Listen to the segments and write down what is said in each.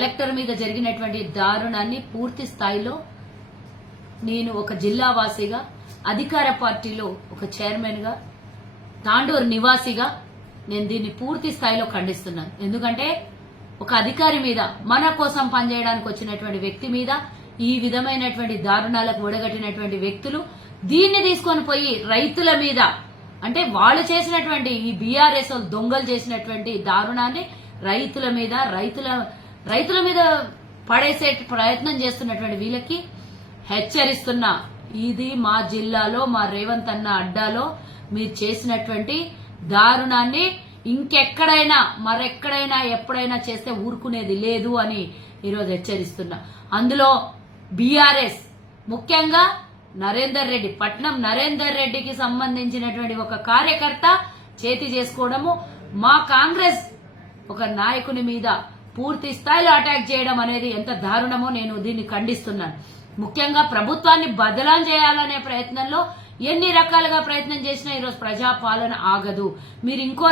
Collector మీద జరిగినటువంటి దారుణాన్ని పూర్తి స్థాయిలో నేను ఒక జిల్లా వాసిగా, అధికార పార్టీలో ఒక చైర్మన్ గా, తాండూరు నివాసిగా నేను దీన్ని పూర్తి స్థాయిలో ఖండిస్తున్నాను. ఎందుకంటే ఒక అధికారి మీద, మన కోసం పనిచేయడానికి వచ్చినటువంటి వ్యక్తి మీద ఈ విధమైనటువంటి దారుణాలకు ఒడగట్టినటువంటి వ్యక్తులు దీన్ని తీసుకొని పోయి రైతుల మీద, అంటే వాళ్ళు చేసినటువంటి ఈ బీఆర్ఎస్ దొంగలు చేసినటువంటి దారుణాన్ని రైతుల మీద పడేసే ప్రయత్నం చేస్తున్నటువంటి వీళ్ళకి హెచ్చరిస్తున్నా. ఇది మా జిల్లాలో, మా రేవంత్ అన్న అడ్డాలో మీరు చేసినటువంటి దారుణాన్ని ఇంకెక్కడైనా, మరెక్కడైనా, ఎప్పుడైనా చేస్తే ఊరుకునేది లేదు అని ఈరోజు హెచ్చరిస్తున్నా. అందులో బీఆర్ఎస్ ముఖ్యంగా నరేందర్ రెడ్డి, పట్నం నరేందర్ రెడ్డికి సంబంధించినటువంటి ఒక కార్యకర్త చేతి చేసుకోవడము, మా కాంగ్రెస్ ఒక నాయకుని మీద పూర్తి స్థాయిలో అటాక్ చేయడం అనేది ఎంత దారుణమో నేను దీన్ని ఖండిస్తున్నాను. ముఖ్యంగా ప్రభుత్వాన్ని బదలాం చేయాలనే ప్రయత్నంలో ఎన్ని రకాలుగా ప్రయత్నం చేసినా ఈరోజు ప్రజాపాలన ఆగదు. మీరు ఇంకో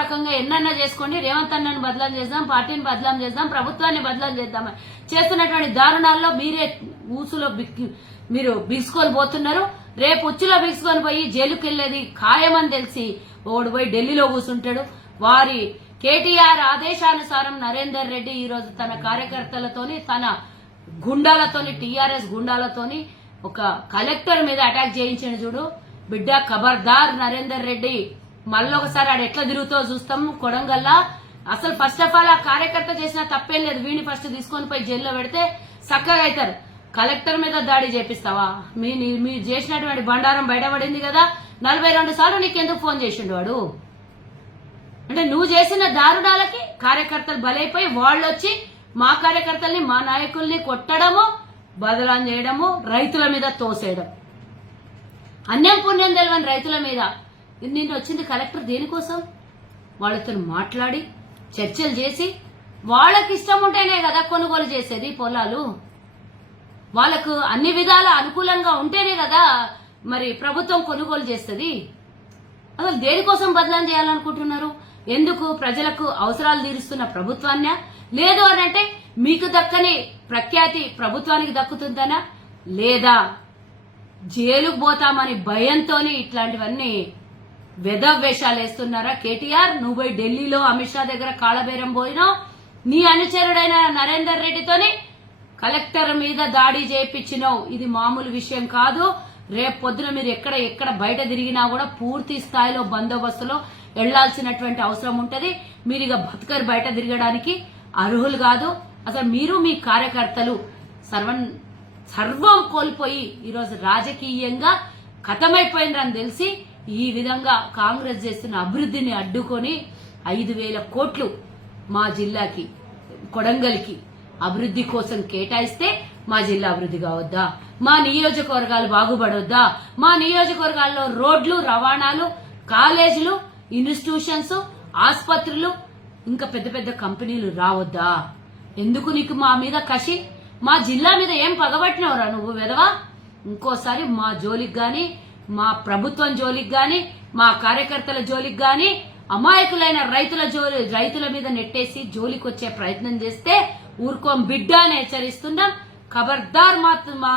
రకంగా ఎన్నన్నా చేసుకోండి, రేవంత్ అన్నను బదలాం చేద్దాం, పార్టీని బదలాం చేద్దాం, ప్రభుత్వాన్ని బదలాం చేద్దామని చేస్తున్నటువంటి దారుణాల్లో మీరే ఊసులో మీరు బిగుసుకొని పోతున్నారు. రేపు ఉచ్చులో బిగుసుకొని పోయి జైలుకి వెళ్లేది ఖాయమని తెలిసి ఓడి పోయి ఢిల్లీలో కూర్చుంటాడు. వారి కేటీఆర్ ఆదేశానుసారం నరేందర్ రెడ్డి ఈరోజు తన కార్యకర్తలతోని, తన గుండాలతోని, టీఆర్ఎస్ గుండాలతోని ఒక కలెక్టర్ మీద అటాక్ చేయించిన చూడు బిడ్డ. ఖబర్దార్ నరేందర్ రెడ్డి, మళ్ళొకసారి ఆడు ఎట్లా తిరుగుతో చూస్తాం కొడంగల్లా. అసలు ఫస్ట్ ఆఫ్ ఆల్ ఆ కార్యకర్త చేసిన తప్పేం లేదు, వీడిని ఫస్ట్ తీసుకొని పోయి జైల్లో పెడితే చక్కగా అవుతారు. కలెక్టర్ మీద దాడి చేపిస్తావా? మీరు చేసినటువంటి బండారం బయటపడింది కదా. 42 సార్లు నీకెందుకు ఫోన్ చేసిండు వాడు? అంటే నువ్వు చేసిన దారుణాలకి కార్యకర్తలు బలైపోయి వాళ్ళు వచ్చి మా కార్యకర్తల్ని, మా నాయకుల్ని కొట్టడము, బదలాం చేయడము, రైతుల మీద తోసేయడం. అన్యం పుణ్యం తెలియని రైతుల మీద నిన్న వచ్చింది కలెక్టర్ దేనికోసం? వాళ్ళతో మాట్లాడి చర్చలు చేసి, వాళ్ళకి ఇష్టం ఉంటేనే కదా కొనుగోలు చేసేది పొలాలు. వాళ్ళకు అన్ని విధాల అనుకూలంగా ఉంటేనే కదా మరి ప్రభుత్వం కొనుగోలు చేస్తుంది. అసలు దేనికోసం బదలాం చేయాలనుకుంటున్నారు? ఎందుకు? ప్రజలకు అవసరాలు తీరుస్తున్న ప్రభుత్వాన్ని, లేదు అని అంటే మీకు దక్కని ప్రఖ్యాతి ప్రభుత్వానికి దక్కుతుందనా, లేదా జైలుకు పోతామని భయంతోని ఇట్లాంటివన్నీ వేషాలు వేస్తున్నారా? కేటీఆర్, నువ్వు పోయి ఢిల్లీలో అమిత్ షా దగ్గర కాళబేరం పోయినావు, నీ అనుచరుడైన నరేందర్ రెడ్డితోని కలెక్టర్ మీద దాడి చేయించినావు. ఇది మామూలు విషయం కాదు. రేపు పొద్దున మీరు ఎక్కడ బయట తిరిగినా కూడా పూర్తి స్థాయిలో బందోబస్తులో వెళ్లాల్సినటువంటి అవసరం ఉంటది. మీరు ఇక బతుకరు బయట తిరగడానికి అర్హులు కాదు. అసలు మీరు, మీ కార్యకర్తలు సర్వం కోల్పోయి ఈరోజు రాజకీయంగా ఖతమైపోయిందని తెలిసి ఈ విధంగా కాంగ్రెస్ చేస్తున్న అభివృద్ధిని అడ్డుకొని 5,000 కోట్లు మా జిల్లాకి, కొడంగల్కి అభివృద్ధి కోసం కేటాయిస్తే మా జిల్లా అభివృద్ధి కావద్దా? మా నియోజకవర్గాలు బాగుపడొద్దా? మా నియోజకవర్గాల్లో రోడ్లు, రవాణాలు, కాలేజీలు, ఇన్స్టిట్యూషన్స్, ఆసుపత్రులు, ఇంకా పెద్ద పెద్ద కంపెనీలు రావద్దా? ఎందుకు నీకు మా మీద కసి? మా జిల్లా మీద ఏం పగబట్టినవరా నువ్వు వెదవా? ఇంకోసారి మా జోలికి గాని, మా ప్రభుత్వం జోలికి గాని, మా కార్యకర్తల జోలికి గాని, అమాయకులైన రైతుల మీద నెట్టేసి జోలికి వచ్చే ప్రయత్నం చేస్తే ఊరుకోం బిడ్డ అని హెచ్చరిస్తున్నాం. ఖబర్దార్ మా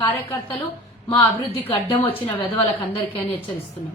కార్యకర్తలు, మా అభివృద్ధికి అడ్డం వచ్చిన వెధవలకు అందరికీ అని హెచ్చరిస్తున్నాం.